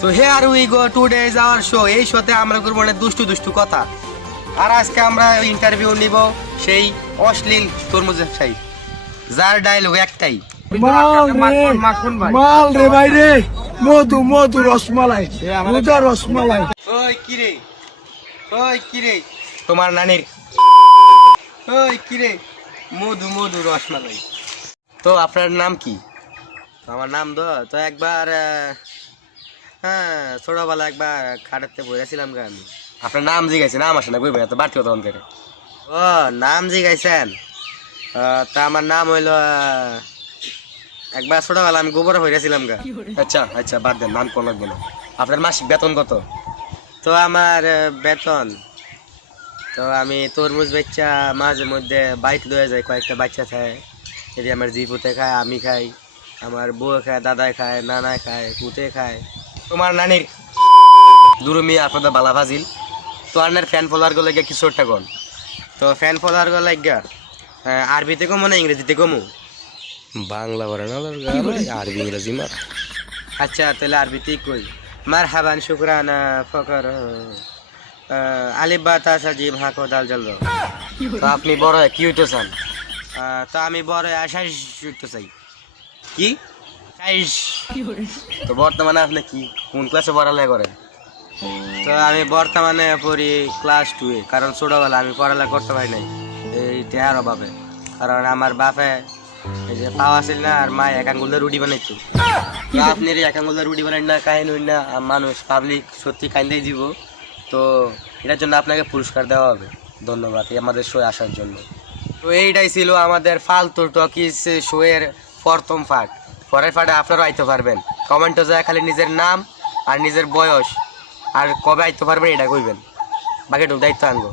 তো here we go today is our show. এই শোতে আমরা করবো অনেক দুষ্টু দুষ্টু কথা। আর আজকে আমরা ইন্টারভিউ নিব সেই অশ্লীল তরমুজ ব্যবসায়ী, যার ডায়লগ একটাই, মাল রে ভাই রে, মধু মধু রসমালাই, মধু রসমালাই। ওই কিরে, ওই কিরে, তোমার নানির, ওই কিরে, মধু মধু রসমালাই। তো আপনার নাম কি? আমার নাম তো একবার হ্যাঁ ছোটবেলা একবার খাটাতে বইয়াছিলাম গা আমি। আপনার নাম জিগাইছে, নাম আসে না বই বই, এত বাড়তি তখন করে। ও নাম জিগাইছেন, তা আমার নাম হইলো একবার ছোটবেলা আমি গোবর হইয়াছিলাম গা। আচ্ছা আচ্ছা বাদ দেন, নাম কোন লাগবে না। আপনার মাসিক বেতন কত? তো আমার বেতন, তো আমি তরমুজ বাচ্চা মাঝে মধ্যে বাইক লয়ে যায়, কয়েকটা বাচ্চা খায়, এটি আমার জি পুতে খায়, আমি খাই, আমার বউ খায়, দাদাই খায়, নানায় খায়, পুতে খায়। তোমার নানির দুরুমি আপনাদের বালা ফাজিল। তো আপনার ফ্যান ফলোয়ার গুলো গিয়ে কিছু একটা কোন। তো ফ্যান ফলোয়ার গুলো লাগিয়া আরবিতে কমো না ইংরেজিতে কমো? বাংলা বলে না আরবি ইংরেজি মার। আচ্ছা তাহলে আরবিতেই কই। মার হাবান শুক্রানা ফকর আলিফ বা তা সা জিম হা কো দাল জল। তো আপনি বড় কি হইতে চান? তো আমি বড় আশাই হইতে চাই। কি? তো বর্তমানে আপনি কি কোন ক্লাসে পড়ালেখা করেন? তো আমি বর্তমানে পড়ি ক্লাস 2 এ, কারণ ছোটবেলা আমি পড়ালেখা করতে পারি নাই এই টেয়ার অভাবে। কারণ আমার বাপে এই যে পাওয়া ছিল না, আর মা এক আঙ্গুলের রুটি বানাইতো। তো আপনি এক আঙ্গুলের রুটি বানাই না, কাহিনী হই না, মানুষ পাবলিক সত্যি কাইন্দেই দিব। তো এটার জন্য আপনাকে পুরস্কার দেওয়া হবে। ধন্যবাদ আমাদের শোয়ে আসার জন্য। তো এইটাই ছিল আমাদের ফালতু টকিজ শো এর প্রথম পার্ট। পরের পার্টে আপনারাও আইতে পারবেন। কমেন্টে যায় খালি নিজের নাম আর নিজের বয়স আর কবে আইতে পারবেন এটা কইবেন, বাকিটুকু দায়িত্ব আনবো।